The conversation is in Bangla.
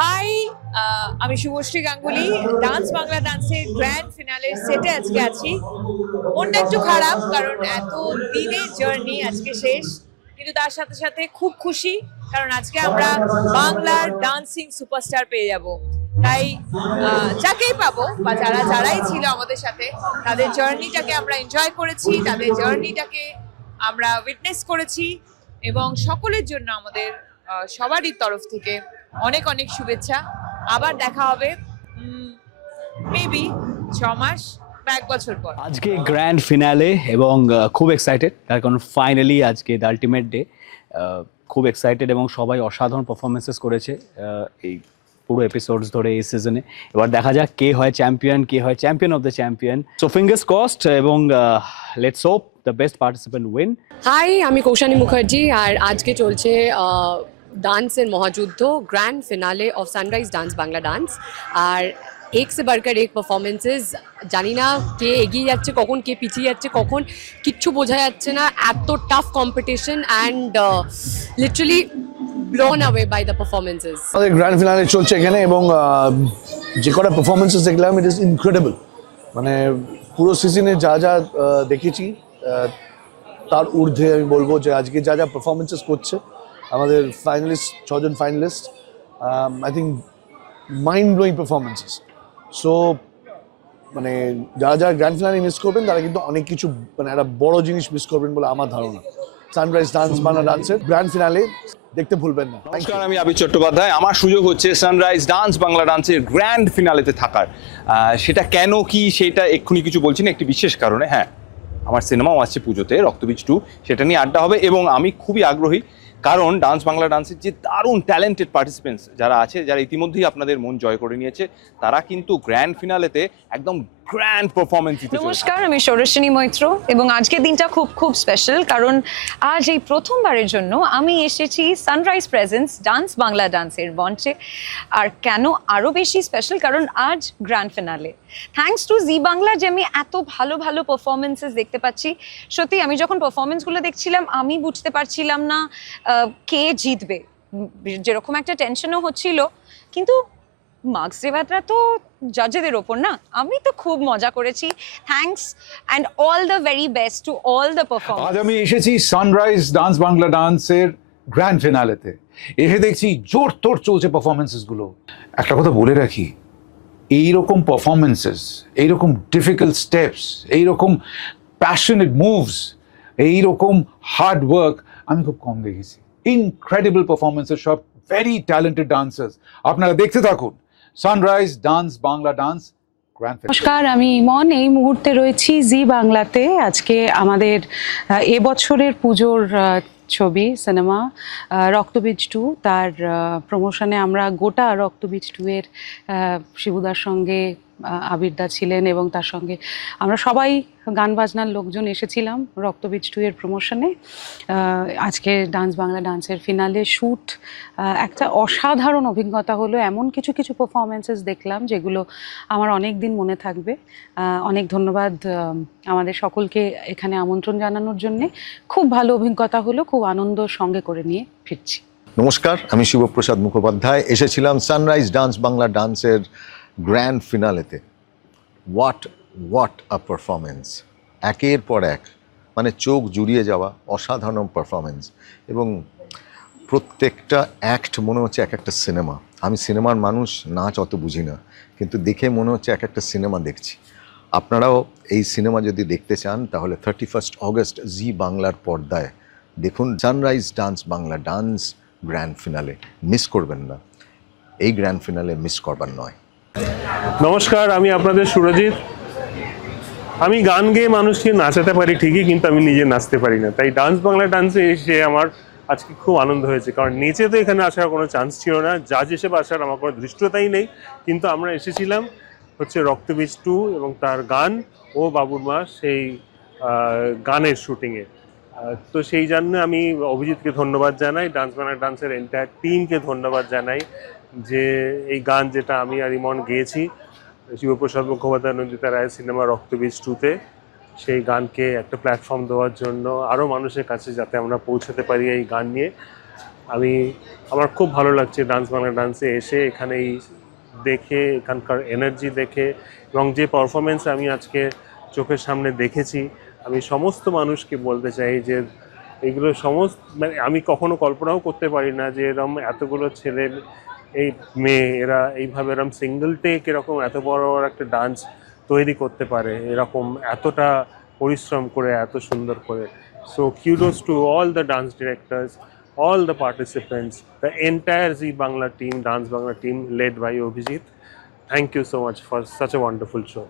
হাই আহ, আমি শুভশ্রী গাঙ্গুলি। ডান্স বাংলা ডান্সের গ্র্যান্ড ফিনালের সেটে আজকে আছি। মনটা একটু খারাপ কারণ এত দিনের জার্নি আজকে শেষ। কিন্তু তার সাথে সাথে খুব খুশি কারণ আজকে আমরা বাংলার ডান্সিং সুপারস্টার পেয়ে যাব। তাই যাকেই পাবো বা যারা যারাই ছিল আমাদের সাথে তাদের জার্নিটাকে আমরা এনজয় করেছি তাদের জার্নিটাকে আমরা উইটনেস করেছি এবং সকলের জন্য আমাদের সবারই তরফ থেকে অনেক অনেক শুভেচ্ছা। আবার দেখা হবে মেবি ছ মাস এক বছর পর। আজকে গ্র্যান্ড ফিনালে এবং খুব এক্সাইটেড তার কারণ ফাইনালি আজকে দ্য আলটিমেট ডে খুব এক্সাইটেড এবং সবাই অসাধারণ পারফরমেন্সেস করেছে এই পুরো এপিসোডস ধরে এই সিজনে এবার দেখা যাক কে হয় চ্যাম্পিয়ন কে হয় champion of the champion so fingers crossed এবং let's hope the best participant win hi আমি কৌশানী মুখার্জি আর আজকে চলছে ডান্সের মহাযুদ্ধ grand finale of sunrise dance Bangla dance আর এক সে বাড়কার এক পারফরমেন্সেস জানি না কে এগিয়ে যাচ্ছে কখন কে পিছিয়ে যাচ্ছে কখন কিচ্ছু বোঝা যাচ্ছে না এত tough competition and literally blown away by the performances আমাদের গ্র্যান্ড ফিনালে চলছে এখানে এবং যে কটা পারফরমেন্সেস দেখলাম ইট ইজ ইনক্রেডিবল মানে পুরো সিজনে যা যা দেখেছি তার ঊর্ধ্বে আমি বলব যে আজকে যা যা পারফরমেন্সেস করছে আমাদের ফাইনালিস্ট ছজন finalist I think mind blowing performances so মানে যারা যারা গ্র্যান্ড ফিনালে মিস করবেন তারা কিন্তু অনেক কিছু মানে একটা বড় জিনিস মিস করবেন বলে আমার ধারণা। সানরাইজ ডান্স বাংলা ডান্সের গ্র্যান্ড ফিনালে দেখতে ভুলবেন না। নমস্কার আমি আবির চট্টোপাধ্যায়। আমার সুযোগ হচ্ছে সানরাইজ ডান্স বাংলা ডান্সের গ্র্যান্ড ফিনালেতে থাকার। সেটা কেন কি সেটা এক্ষুনি কিছু বলছি না একটি বিশেষ কারণে হ্যাঁ। আমার সিনেমাও আসছে পুজোতে রক্তবীজ টু সেটা নিয়ে আড্ডা হবে এবং আমি খুবই আগ্রহী কারণ ডান্স বাংলা ডান্সের যে দারুণ ট্যালেন্টেড পার্টিসিপেন্টস যারা আছে, যারা ইতিমধ্যেই আপনাদের মন জয় করে নিয়েছে, তারা কিন্তু গ্র্যান্ড ফিনালেতে একদম গ্র্যান্ড পারফরমেন্স। নমস্কার, আমি সৌরশ্রেণী মৈত্র এবং আজকের দিনটা খুব খুব স্পেশাল কারণ আজ এই প্রথমবারের জন্য আমি এসেছি সানরাইজ প্রেজেন্স ডান্স বাংলা ডান্সের মঞ্চে। আর কেন আরও বেশি স্পেশাল কারণ আজ grand finale thanks to Zee Bangla যে আমি এত ভালো ভালো পারফরমেন্সেস দেখতে পাচ্ছি। সত্যি আমি যখন পারফরমেন্সগুলো দেখছিলাম, আমি বুঝতে পারছিলাম না কে জিতবে। যেরকম একটা টেনশনও হচ্ছিল, কিন্তু মার্কস দেওয়াটা তো জাজেদের ওপর না। আমি তো খুব মজা করেছি। Thanks and all the very best to all the আজ আমি এসেছি সানরাইজ ডান্স বাংলা ডান্সের গ্র্যান্ড ফিনালেতে এসে দেখছি জোর তোর চলছে পারফরমেন্সেসগুলো। একটা কথা বলে রাখি, এইরকম পারফরমেন্সেস এইরকম ডিফিকাল্ট স্টেপস এইরকম প্যাশনেট মুভস এইরকম হার্ড ওয়ার্ক আমি খুব কম দেখেছি। ইনক্রেডিবল পারফরমেন্সেস সব ভেরি ট্যালেন্টেড ডান্সার্স আপনারা দেখতে থাকুন। সানরাইজ ডান্স বাংলা ডান্স নমস্কার, আমি ইমন। এই মুহূর্তে রয়েছি জি বাংলাতে। আজকে আমাদের এবছরের পুজোর ছবি, সিনেমা রক্তবীজ টু। তার প্রমোশনে আমরা গোটা রক্তবীজ টু এর শিবুদার সঙ্গে আবিরদা ছিলেন এবং তার সঙ্গে আমরা সবাই গান বাজনার লোকজন এসেছিলাম রক্তবীজ টু এর প্রমোশনে আজকে ডান্স বাংলা ডান্সের ফিনালে শ্যুট একটা অসাধারণ অভিজ্ঞতা হলো। এমন কিছু কিছু পারফরমেন্সেস দেখলাম যেগুলো আমার অনেক দিন মনে থাকবে। অনেক ধন্যবাদ আমাদের সকলকে এখানে আমন্ত্রণ জানানোর জন্যে। খুব ভালো অভিজ্ঞতা হলো, খুব আনন্দ সঙ্গে করে নিয়ে ফিরছি। নমস্কার, আমি শিবপ্রসাদ মুখোপাধ্যায়। এসেছিলাম সানরাইজ ডান্স বাংলা ডান্সের গ্র্যান্ড ফিনালেতে হোয়াট হোয়াট আ পারফরমেন্স একের পর এক মানে চোখ জুড়িয়ে যাওয়া অসাধারণ পারফরমেন্স এবং প্রত্যেকটা অ্যাক্ট মনে হচ্ছে এক একটা সিনেমা আমি সিনেমার মানুষ, নাচ অত বুঝি না, কিন্তু দেখে মনে হচ্ছে এক একটা সিনেমা দেখছি। আপনারাও এই সিনেমা যদি দেখতে চান, তাহলে থার্টি ফার্স্ট অগস্ট জি বাংলার পর্দায় দেখুন sunrise dance Bangla dance grand finale miss করবেন না। এই গ্র্যান্ড ফিনালে মিস করবার নয়। নমস্কার, আমি আপনাদের সুরজিৎ। আমি গান গেয়ে মানুষকে নাচাতে পারি ঠিকই, কিন্তু আমি নিজে নাচতে পারি না। তাই ডান্স বাংলা ডান্সে এসে আমার আজকে খুব আনন্দ হয়েছে। কারণ নেচে তো এখানে আসার কোনো চান্স ছিল না। জাজ হিসেবে আসার আমার কোনো ধৃষ্টতাই নেই। কিন্তু আমরা এসেছিলাম হচ্ছে রক্তবীজ টু এবং তার গান ও বাবুর মা সেই গানের শুটিংয়ে তো সেই জন্য আমি অভিজিৎকে ধন্যবাদ জানাই। ডান্স বাংলা ডান্সের এন্টায়ার টিমকে ধন্যবাদ জানাই। যে এই গান যেটা আমি আর ইমন গেয়েছি, শিবপ্রসাদ মুখোপাধ্যায়, নন্দিতা রায়ের সিনেমা রক্তবীজ টুতে, সেই গানকে একটা প্ল্যাটফর্ম দেওয়ার জন্য আরও মানুষের কাছে যাতে আমরা পৌঁছাতে পারি এই গান নিয়ে। আমি, আমার খুব ভালো লাগছে ডান্স, বাংলা ডান্সে এসে এখানে এই দেখে, এখানকার এনার্জি দেখে এবং যে পারফরমেন্স আমি আজকে চোখের সামনে দেখেছি, আমি সমস্ত মানুষকে বলতে চাই যে এগুলো সমস্ত মানে আমি কখনো কল্পনাও করতে পারি না যে এরম এতগুলো ছেলে এই মেয়ে, এরা এইভাবে এরকম সিঙ্গেল টেক এরকম এত বড় বড় একটা ডান্স তৈরি করতে পারে, এরকম এতটা পরিশ্রম করে, এত সুন্দর করে। So kudos to all the dance directors all the participants the entire Zee Bangla team dance Bangla team led by Abhijit thank you so much for such a wonderful show